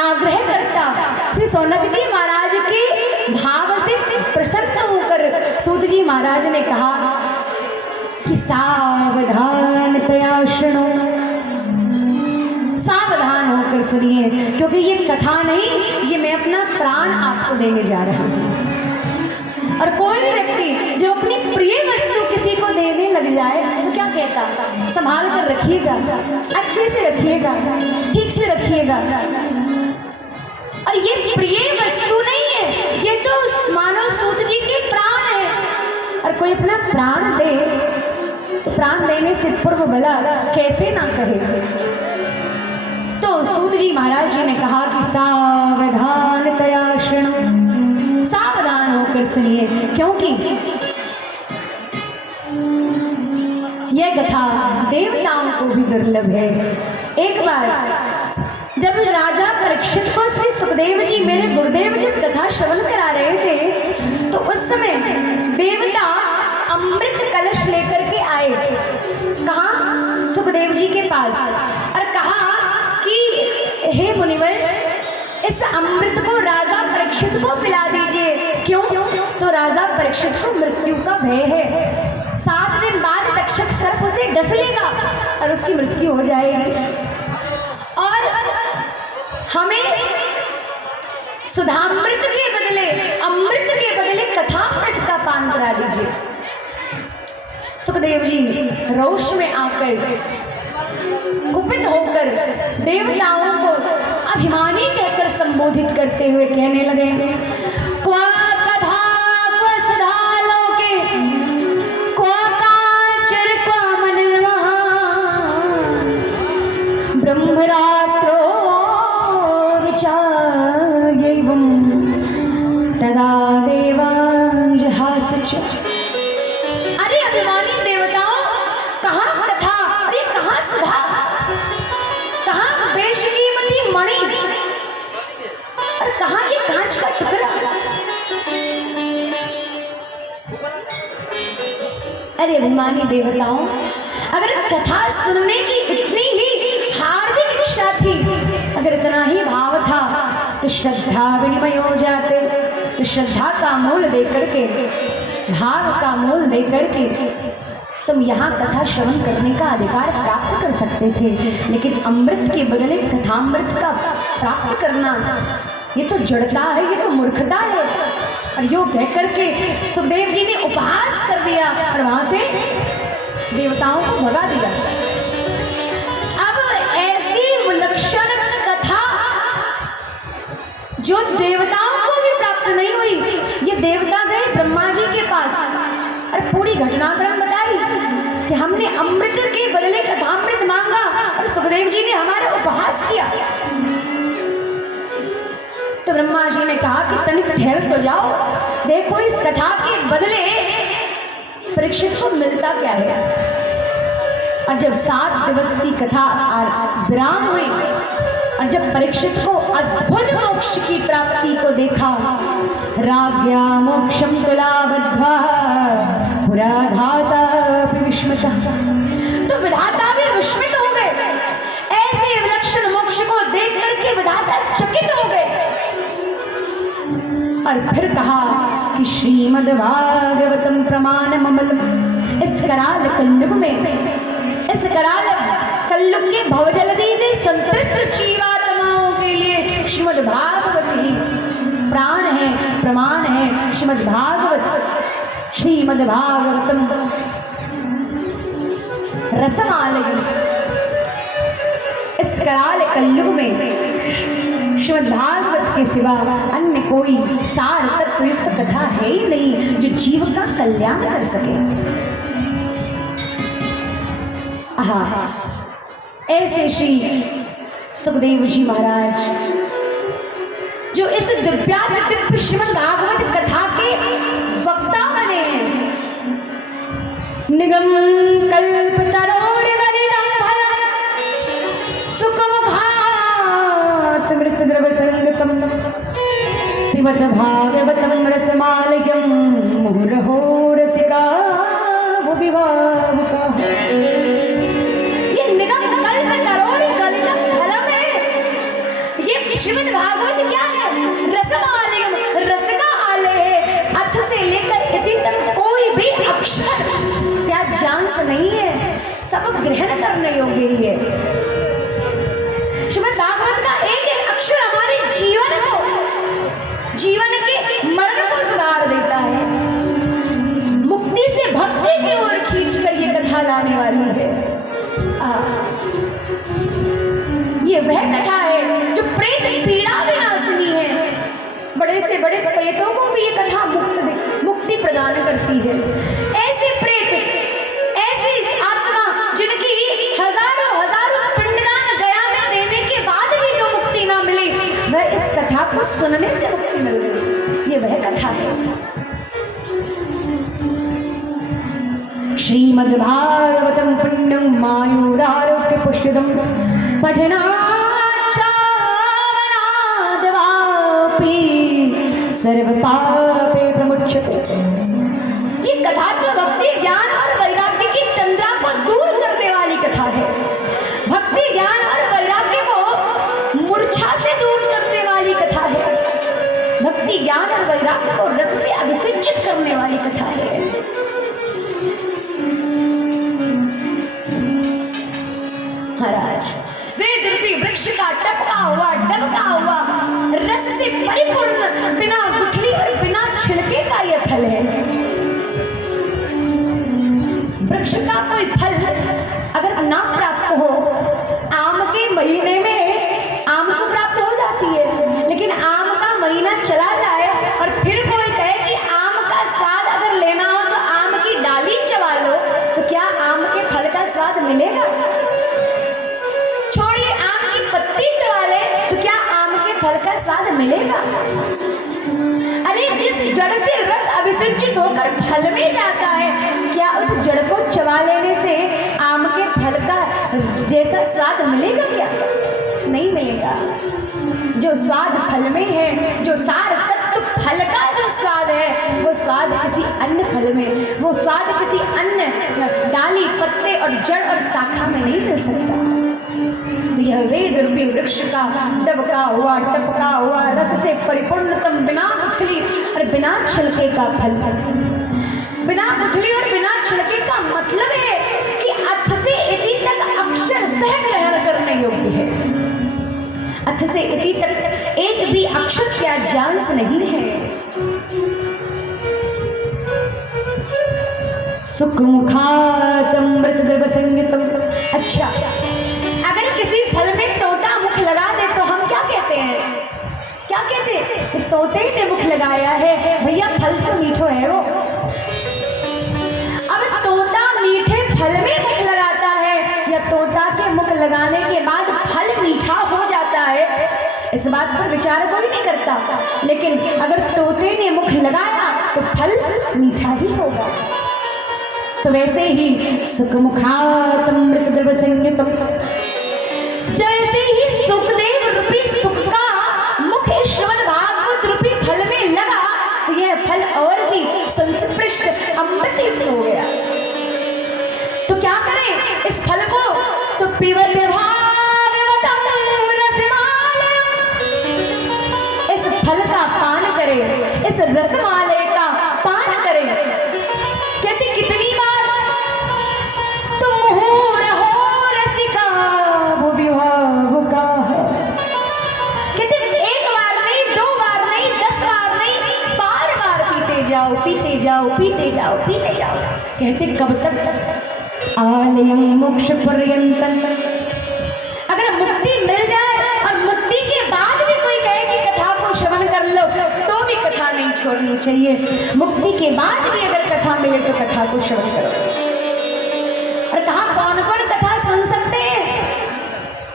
आग्रह करता। श्री शौनक जी महाराज के भाव से प्रसन्न होकर सूत जी महाराज ने कहा कि सावधानतया शृणु, सावधान होकर सुनिए, क्योंकि ये कथा नहीं, ये मैं अपना प्राण आपको देने जा रहा हूँ। और कोई भी व्यक्ति जो अपनी प्रिय वस्तु किसी को देने लग जाए तो क्या कहता, संभाल कर रखिएगा, अच्छे से रखिएगा, ठीक से रखिएगा। और ये प्रिय वस्तु नहीं है, ये तो मानो सूत जी के प्राण है। और कोई अपना प्राण दे तो प्राण देने से पूर्व भला कैसे ना कहे। तो सूत जी महाराज जी ने कहा कि सावधानतया शृणु, सावधान होकर सुनिए, क्योंकि यह कथा देवताओं को भी दुर्लभ है। एक बार जब राजा परीक्षित को श्री सुखदेव जी, मेरे गुरुदेव जब कथा श्रवण करा रहे थे, तो उस समय देवता अमृत कलश लेकर के आए। कहाँ? सुखदेव जी के पास। और कहा कि हे मुनिवर, इस अमृत को राजा परीक्षित को पिला दीजिए। क्यों? तो राजा परीक्षित को मृत्यु का भय है। 7 दिन बाद तक्षक सर्प उसे डस लेगा और उसकी मृत्यु हो जाएगी। और हमें सुधामृत के बदले, अमृत के बदले कथामृत का पान करा दीजिए। सुखदेव जी रोष में आकर, कुपित होकर देवताओं को अभिमानी कहकर संबोधित करते हुए कहने लगे, क्वा कथा क्वा सुधा लोके, क्वा कांचन क्वा मनर्मः, ब्रह्मरात्रो विचार्यैवं तदा देवांजहासच। अरे अभिमानी देवताओं, कहाँ कथा, अरे कहाँ सुधा, कहाँ बेशकीमती मणि, और कहाँ ये कांच का टुकड़ा। अरे अभिमानी देवताओं, अगर कथा सुनने की इतनी ही हार्दिक इच्छा थी, अगर इतना ही भाव था, तो श्रद्धा विनिमय हो जाते। तो श्रद्धा का मूल देकर के, भाव का मूल देकर के तुम यहाँ कथा श्रवण करने का अधिकार प्राप्त कर सकते थे। लेकिन अमृत के बदले कथामृत का प्राप्त करना, ये तो जड़ता है, ये तो मूर्खता है। और यो कह करके सुखदेव जी ने उपहास कर दिया और वहां से देवताओं को भगा दिया। अब ऐसी विलक्षण कथा जो देवताओं को भी प्राप्त नहीं हुई, ये देवता गए ब्रह्मा जी के पास और पूरी घटनाक्रम बताई कि हमने अमृत के बदले कथामृत मांगा और सुखदेव जी ने हमारा उपहास किया। तो ब्रह्मा जी ने कहा कि तनिक ठहर तो जाओ, देखो इस कथा के बदले परीक्षित को मिलता क्या है। और जब 7 दिवस की कथा विराम हुई और जब परीक्षित को अद्भुत मोक्ष की प्राप्ति को देखा, राज्ञा मोक्षम तुलाबद्ध्वा पुराधाता विस्मितः, तो विधाता भी विस्मित हो गए। ऐसे विलक्षण मोक्ष को देख करके विधाता चकित हो गए। और फिर कहा कि श्रीमद्भागवतम प्रमाणम अमलम, इस कराल कलयुग में, इस कराल कलयुग के भवजलधि से संतृष्ट जीवात्माओं के लिए श्रीमद्भागवत ही प्राण है, प्रमाण है। श्रीमद्भागवत, श्रीमद्भागवतम रसमालय, इस कराल कलयुग में श्रीमद्भागवत के सिवा अन्य कोई सार तत्वयुक्त कथा है ही नहीं जो जीव का कल्याण कर सके। ऐसे श्री सुखदेव जी महाराज जो इस दिव्यादिव्य श्रीमद्भागवत कथा के वक्ता बने हैं। निगम कल्प तरोर गलितम फलम सुखमुखात् मृतद्रव संगतम पिबत भागवतम रसमालयम मुहुरहो रसिका विभावुका। ये निगम कल्प तरोर गलितम फलम है, ये श्रीमद् भागवत क्या है? रसमालयम, रस का आलय है। अथ से लेकर इति तक कोई भी अक्षर क्या जांच नहीं है, सब ग्रहण करने योग्य ही है। श्रीमद् भागवत का एक एक अक्षर हमारे जीवन को, जीवन के मर्म को सुधार देता है, मुक्ति से भक्ति की ओर खींचकर ये कथा लाने वाली है। ये वह कथा है जो प्रेत पीड़ा विनाशिनी है। बड़े से बड़े प्रेतों को भी ये कथा मुक्ति प्रदान करती है। ऐसे प्रेत, ऐसी आत्मा जिनकी हजारों हजारों पिंडदान गया में देने के बाद भी जो मुक्ति ना मिली, वह इस कथा को सुनने से मुक्ति मिल गई। ये वह कथा है। श्रीमद्भागवतं पुण्यं मायूरारोग्य पुष्टिदं पठनाच्चावनाद्वापि सर्वपापे प्रमुच्यते। ये कथा तो भक्ति ज्ञान और वैराग्य की तंद्रा को दूर करने वाली कथा है। भक्ति ज्ञान और वैराग्य को मूर्छा से दूर करने वाली कथा है। भक्ति ज्ञान और वैराग्य को रस से अभिषिंचित करने वाली कथा है। महाराज वेद रूपी वृक्ष का टपका हुआ डबका हुआ रस से परिपूर्ण बिना गुठली और बिना छिलके का यह फल है। वृक्ष का कोई फल अगर ना प्राप्त हो, आम के महीने में आम तो प्राप्त हो जाती है, लेकिन आम का महीना चला जाए और फिर कोई कहे कि आम का स्वाद अगर लेना हो तो आम की डाली चबा लो, तो क्या आम के फल का स्वाद मिलेगा? छोड़िए आम की पत्ती चबा ले तो क्या आम के फल का स्वाद मिलेगा? अरे जिस जड़ से रस अभिषिंचित होकर फल में जाता है, क्या उस जड़ को चबा लेने से आम के फल का जैसा स्वाद मिलेगा? क्या नहीं मिलेगा। जो स्वाद फल में है, जो सार तत्व फल का जो स्वाद है, वो स्वाद किसी अन्य फल में, वो स्वाद किसी अन्य डाली पत्ते और जड़ और शाखा में नहीं मिल सकता। तो यह वेद रूपी वृक्ष का डबका हुआ टपका हुआ रस से परिपूर्णतम बिना गुठली और बिना छिलके का फल। बिना गुठली और बिना छिलके का मतलब है कि अथ से इति तक अक्षर सह ग्रहण करने योग्य है। अथ से इति तक एक भी अक्षर क्या जांच नहीं है। सुख मुखातमृत द्रव संयुतम। अच्छा, अगर किसी फल में तोता मुख लगा दे तो हम क्या कहते हैं? क्या कहते हैं? तोते ने मुख लगाया है, भैया फल तो मीठो है वो। अब तोता मीठे फल में मुख लगाता है या तोता के मुख लगाने के बाद फल मीठा हो जाता है, इस बात पर विचार कोई नहीं करता। लेकिन अगर तोते ने मुख लगाया तो फल मीठा ही होगा। तो वैसे ही सुख मुखातमृत द्रव संयुतम, जैसे ही सुखदेव रूपी सुख का मुख श्रवण भागवत रूपी फल में लगा, तो यह फल और भी संस्पृष्ट अमृत हो गया। तो क्या करें इस फल को? तो पिबत भागवतम रसमालय, इस फल का पान करें, इस रसमालय का पान करें। कहते कितनी बार? तुम हो रहो रसिका वो विवाह का है। कहते एक बार नहीं, दो बार नहीं, 10 बार नहीं, बार बार पीते जाओ पीते जाओ पीते जाओ पीते जाओ। कहते कब तक? आलयं मोक्ष पर्यंतं। अगर मुक्ति मिल जाए और मुक्ति के बाद भी कोई कहे कि कथा को श्रवण कर लो, तो भी कथा नहीं छोड़नी चाहिए। मुक्ति के बाद भी अगर कथा मिले तो कथा को श्रवण करो। और कहा कौन कौन कथा सुन सकते हैं?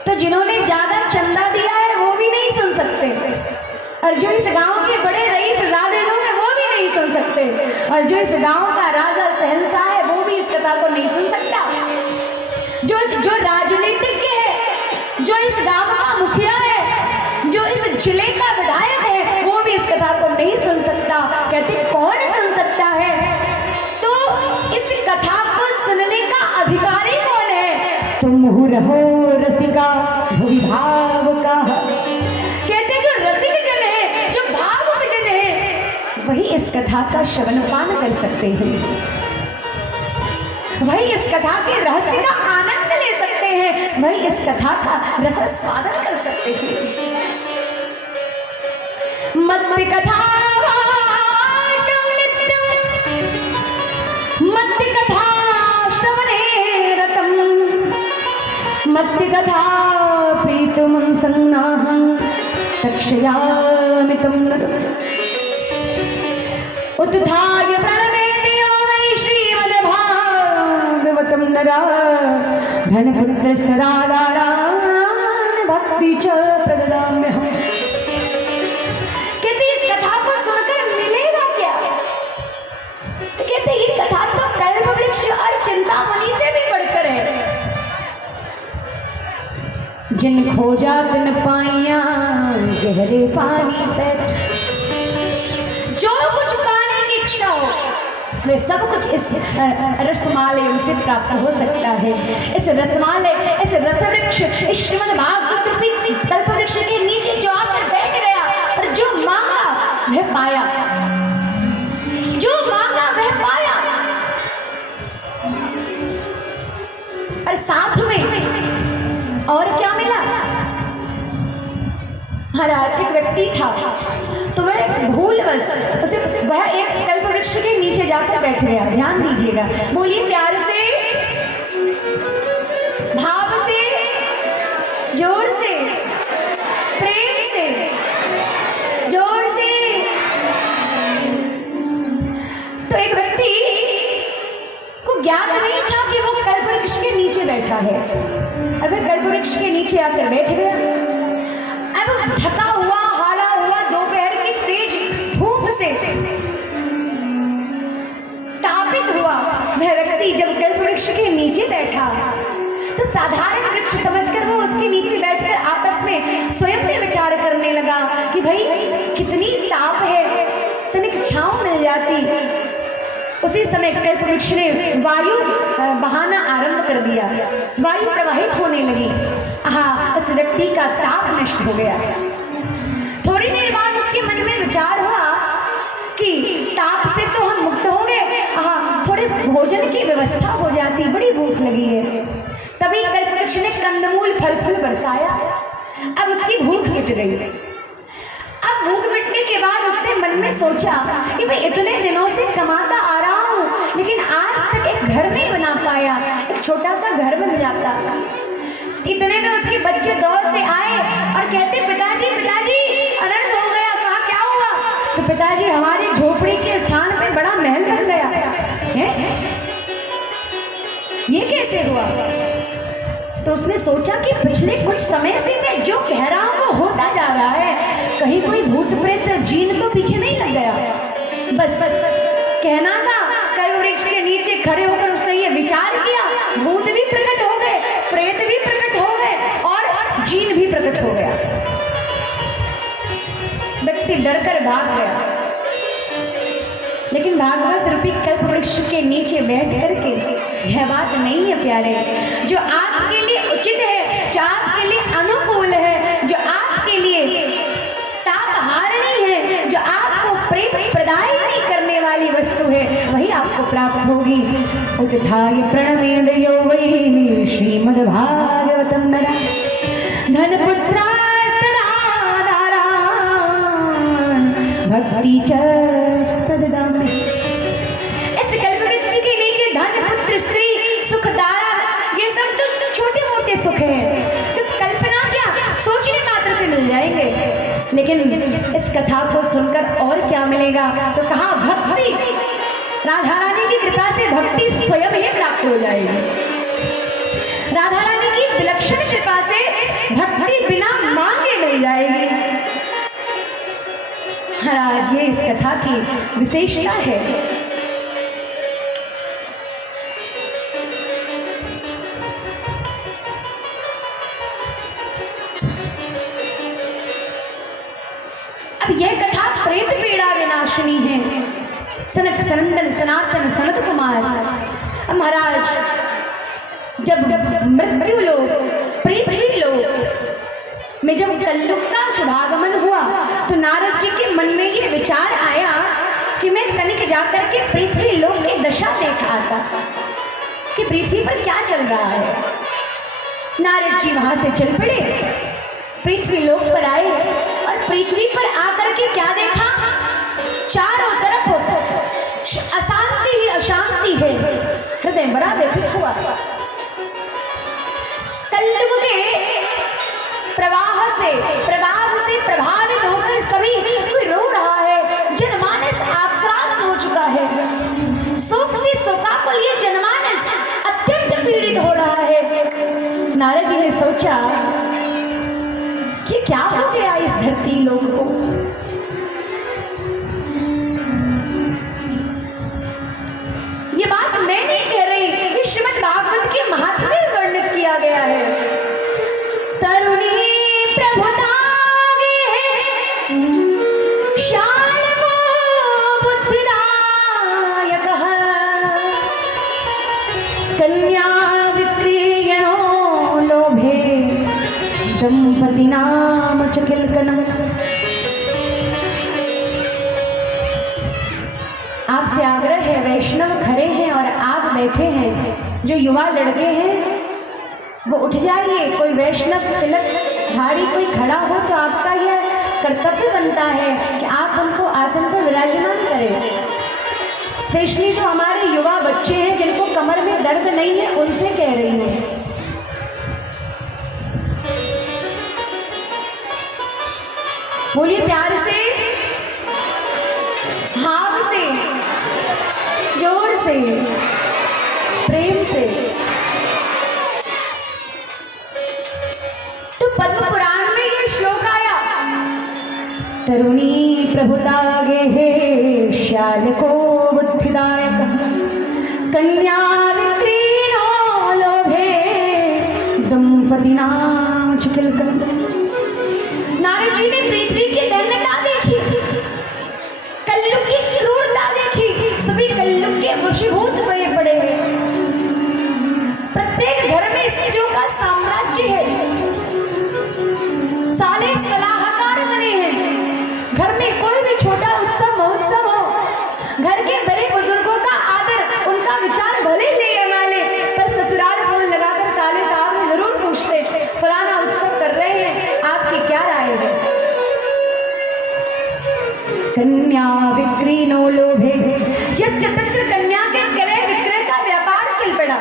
तो जिन्होंने ज्यादा चंदा दिया है वो भी नहीं सुन सकते, और जो इस गांव के बड़े रईस ज़्यादा लोग हैं वो भी नहीं सुन सकते, और जो इस गांव का राजा शहंशाह है वो भी इस कथा को नहीं सुन सकता। जो राजनीतिज्ञ है, जो इस गांव का मुखिया है, जो इस जिले का विधायक है, वो भी इस कथा को नहीं सुन सकता। कहते कौन सुन सकता है? तो इस कथा को सुनने का अधिकारी कौन है? तुम रहो रसिका भुवि भाव का। कहते कथा का श्रवण पान कर सकते हैं, वही इस कथा के रहस्य का आनंद ले सकते हैं, वही इस कथा का रस स्वादन कर सकते हैं। मत्त कथा मत्त कथा श्रवणे रतम, मत्त कथा प्रीतम संज्ञाहं रक्षयामि तं नरं। उत्थाय प्रणवेदियो वै श्रीमद्भागवतं नरा, धनपुत्रस्तदादारान् भक्ति च प्रददाम्यहम्। कहते इस कथा को सुनकर मिलेगा क्या? तो कहते ये कथा तो कल्प वृक्ष और चिंतामणि से भी बढ़कर है। जिन खोजा तिन पाइया गहरे पानी बैठ, जो कुछ पाने की इच्छा हो वे सब कुछ इस रसमालय से प्राप्त हो सकता है। इस रसमालय, इस रसवृक्ष, इस श्रीमद्भागवत रूपी कल्पवृक्ष के नीचे जो आकर बैठ गया और जो मांगा वह पाया, जो मांगा वह पाया। और साथ में और क्या मिला? महाराज एक व्यक्ति था, तो वह भूलवश उसे वह एक कल्पवृक्ष के नीचे जाकर बैठ गया। ध्यान दीजिएगा, बोलिए प्यार से, भाव से, जोर से, प्रेम से, जोर से। तो एक व्यक्ति को ज्ञान नहीं था कि वो कल्पवृक्ष के नीचे बैठा है, और वह कल्पवृक्ष के नीचे आकर बैठ गया। अब थका हुआ, हारा हुआ, दोपहर की तेज धूप से तापित हुआ वह व्यक्ति जब कल्पवृक्ष के नीचे बैठा तो साधारण वृक्ष समझकर वो उसके नीचे बैठकर आपस में स्वयं में विचार करने लगा कि भाई कितनी ताप है, तनिक छांव मिल जाती। उसी समय कल्पवृक्ष ने वायु बहाना आरंभ कर दिया, वायु प्रवाहित होने लगी। उस व्यक्ति का ताप नष्ट हो गया। थोड़ी देर बाद उसके मन में विचार हुआ कि ताप से तो हम मुक्त हो गए, थोड़े भोजन की व्यवस्था हो जाती, बड़ी भूख लगी है। तभी कल्पवृक्ष ने कंदमूल फल फूल बरसाया। अब उसकी भूख मिट गई। अब भूख मिटने के बाद उसने मन में सोचा कि भाई इतने दिनों से कमाता आ रहा हूँ, लेकिन आज तक एक घर नहीं बना पाया, एक छोटा सा घर बन जाता। इतने में उसके बच्चे दौड़ते आए और कहते पिताजी पिताजी अनर्थ हो गया। कहा क्या हुआ? तो पिताजी हमारी झोपड़ी के स्थान पे बड़ा महल बन गया है। ये कैसे हुआ? तो उसने सोचा कि पिछले कुछ समय से मैं जो कह रहा हूँ वो होता जा रहा है, कहीं कोई भूत प्रेत जीन तो पीछे नहीं लग गया। बस कहना था। कल्पवृक्ष के नीचे खड़े होकर उसने ये विचार किया, भूत भी प्रकट हो गए, प्रेत भी प्रकट हो गए और जीन भी प्रकट हो गया। व्यक्ति डरकर भाग गया, लेकिन भागवत रूपी कल्पवृक्ष के नीचे बैठ करके यह बात नहीं है प्यारे, जो आपके लिए उचित है, जो आपके लिए अनुकूल है, जो आपके लिए तापहारिणी है, जो आपको प्रेम प्रदायिनी करने वाली वस्तु है, वही आपको प्राप्त होगी। उत्थाय प्रणमेदयो वै श्रीमद्भागवतं नरा, धनपुत्रास्तदादारान् भक्ति च प्रददाम्यहम्। इस कल्पवृक्ष के नीचे धन, पुत्र, स्त्री, सुख, दारा, ये सब तो छोटे मोटे सुख हैं, तो कल्पना क्या, सोचने मात्र से मिल जाएंगे। लेकिन इस कथा को सुनकर और क्या मिलेगा? तो कहा भक्ति, राधा रानी की कृपा से भक्ति स्वयं ही प्राप्त हो जाएगी। राधा रानी की विलक्षण कृपा से भक्ति बिना मांगे मिल जाएगी। महाराज ये इस कथा की विशेषता है। अब यह कथा प्रेत पीड़ा विनाशिनी है। सनक सनंदन सनातन सनत कुमार। अब महाराज जब मृत्यु लोक, पृथ्वी लोक में जब कलयुग का शुभागमन हुआ तो नारद जी के मन में ये विचार आया कि कि मैं तनिक जाकर के पृथ्वी लोक की दशा देख आता कि पृथ्वी पर क्या चल रहा है। नारद जी वहां से चल पड़े, पृथ्वी लोक पर आए और पृथ्वी पर आकर के क्या देखा, चारों तरफ अशांति ही अशांति है। हृदय बड़ा व्यथित हुआ। कलयुग के प्रवाह से प्रभावित होकर सभी कोई रो रहा है, जनमानस आक्रांत हो चुका है, शोक से शोकाकुल ये जनमानस अत्यंत पीड़ित हो रहा है। नारद जी ने सोचा कि क्या हो गया इस धरती लोक को। ये बात मैं नहीं कह रही, ये श्रीमद् भागवत के महात्म्य में वर्णित किया गया है। तरुणी प्रभुतागे शान को बुद्धिदायकः कन्या विक्रीयनो लोभे दंपतिनाम च किल्कनम्। आपसे आग्रह है, वैष्णव खड़े हैं और आप बैठे हैं, जो युवा लड़के हैं वो उठ जाइए। कोई वैष्णव तिलकधारी कोई खड़ा हो तो आपका यह कर्तव्य बनता है कि आप उनको आसन पर विराजमान करें। स्पेशली जो हमारे युवा बच्चे हैं जिनको कमर में दर्द नहीं है, उनसे कह रही हूँ। बोलिए प्यार से, भाव से, जोर से, प्रेम से। तो पद्म पुराण में ये श्लोक आया, तरुणी प्रभुतागे हे श्याल को बुद्धिदायक कन्या विक्रीनो लोभे दंपतिनाम च किल्कनम्। नारद जी ने पृथ्वी की दैन्यता देखी, कलयुग की क्रूरता देखी, सभी कलयुग के वशीभूत हुए पड़े हैं। प्रत्येक घर में स्त्रियों का साम्राज्य है, साले सलाहकार बने हैं। घर में कोई भी छोटा उत्सव महोत्सव हो, घर के बड़े बुजुर्गों का आदर, उनका विचार भले ले या ना ले, पर ससुराल फोन लगाकर साले साहब ने जरूर पूछते फलाना उत्सव कर रहे हैं, आपकी क्या राय है। कन्या विक्रीनो लोभे, यत्र तत्र कन्या के क्रय विक्रय का व्यापार चल पड़ा।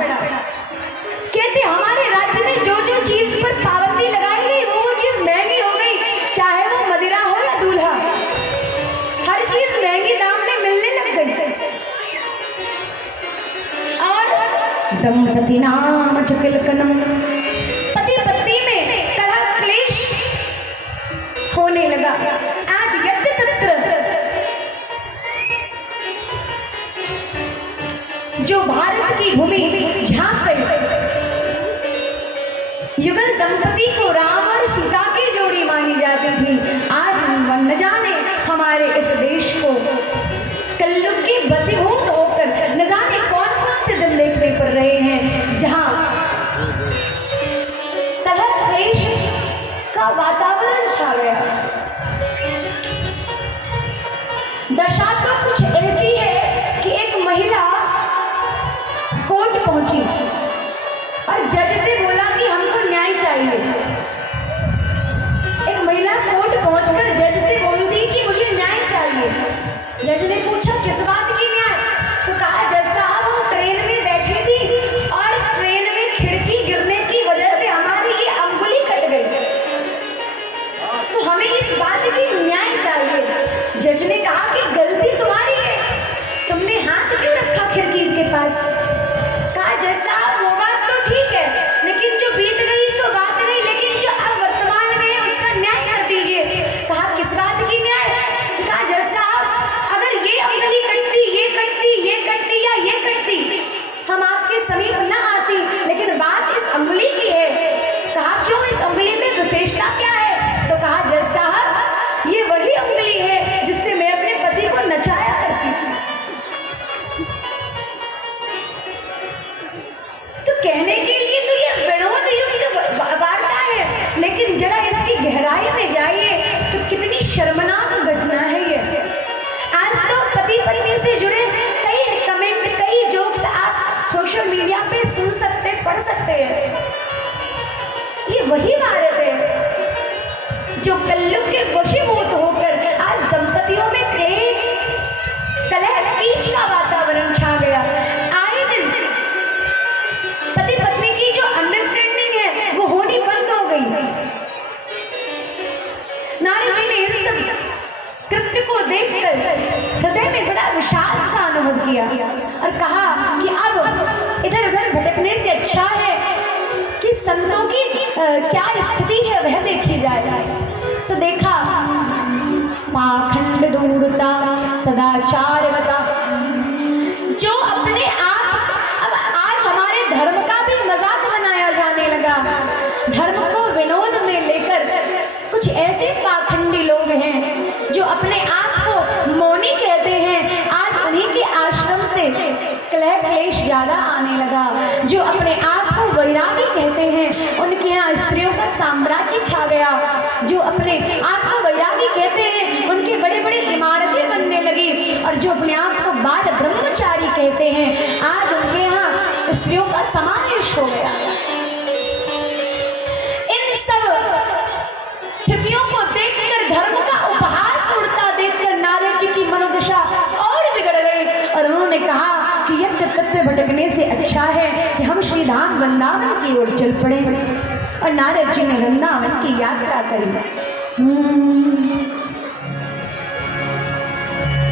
कहते हमारे राज्य में जो जो चीज पर पाबंदी लगाई गई वो चीज महंगी हो गई, चाहे वो मदिरा हो या दूल्हा, हर चीज महंगी दाम में मिलने लग गई। और दंपतिनाम च किल्कनम्, पति पत्नी में कलह क्लेश होने लगा। आज यत्र तत्र जो भारत की भूमि झांक गई, युगल दंपति को राम और सीता की जोड़ी मानी जाती थी, आज न जाने हमारे इस देश को कलयुग की वशीभूत होकर न जाने कौन कौन से दिन देखने पड़ रहे हैं, जहां कलह क्लेश का वातावरण छा गया। दशा तो कुछ ऐसी है कि एक महिला कोर्ट पहुंची और जज से बोला कि हमको न्याय चाहिए। एक महिला कोर्ट पहुंचकर जज से बोलती कि मुझे न्याय चाहिए। जज ने पूछा किस बात की न्याय, तो कहा जज साहब हम ट्रेन में बैठी थी और ट्रेन में खिड़की गिरने की वजह से हमारी ये अंगुली कट गई, तो हमें इस बात की न्याय चाहिए। जज ने कहा कि गलती तुम्हारी है, तुमने हाथ क्यों रखा खिड़की के पास। कहा जज साहब वो बात तो ठीक है, लेकिन जो बीत गई सो बात गई, लेकिन जो अब वर्तमान में है उसका न्याय कर दीजिए। कहा किस बात की न्याय। कहा जज साहब अगर ये अंगुली कटती, ये कटती, ये कटती या ये कटती, हम आपके समीप न आती, लेकिन बात इस अंगुली की है। कहा क्यों, इस अंगुली में विशेषता क्या है। तो कहा जज साहब जो कलयुग के वशीभूत होकर आज दंपतियों में कलह कीच का वातावरण छा गया। आए दिन पति पत्नी की जो अंडरस्टैंडिंग है वो होनी बंद हो गई। नारद जी ने इस सब कृत्य को देखकर हृदय में बड़ा विशाल सा अनुभव किया और कहा कि अब इधर उधर भटकने से अच्छा है कि संतों की क्या स्थिति है वह देखी जाए। तो देखा पाखंड दूरता सदाचारवता, जो अपने आप अब आज हमारे धर्म का भी मजाक बनाया जाने लगा। धर्म को विनोद में लेकर कुछ ऐसे पाखंडी लोग हैं जो अपने आप को मौनी कहते हैं। आज उन्हीं के आश्रम से कलह क्लेश ज्यादा आने लगा। जो अपने आप को वैरागी कहते हैं उनके यहाँ स्त्रियों का साम्राज्य छा गया। जो अपने आप को वैरागी कहते हैं उनकी बड़ी बड़ी इमारतें बनने लगी। और जो अपने आप को बाल ब्रह्मचारी कहते हैं आज उनके यहाँ स्त्रियों का समावेश हो गया। इन सब स्थितियों को देखकर धर्म का उपहास उड़ता देखकर नारद जी की मनोदशा और बिगड़ गई और उन्होंने कहा कि यज्ञ तत्व भटकने से अच्छा है कि हम श्री धाम वृंदावन की ओर चल पड़े। और नारद जी ने वृंदावन की यात्रा करी।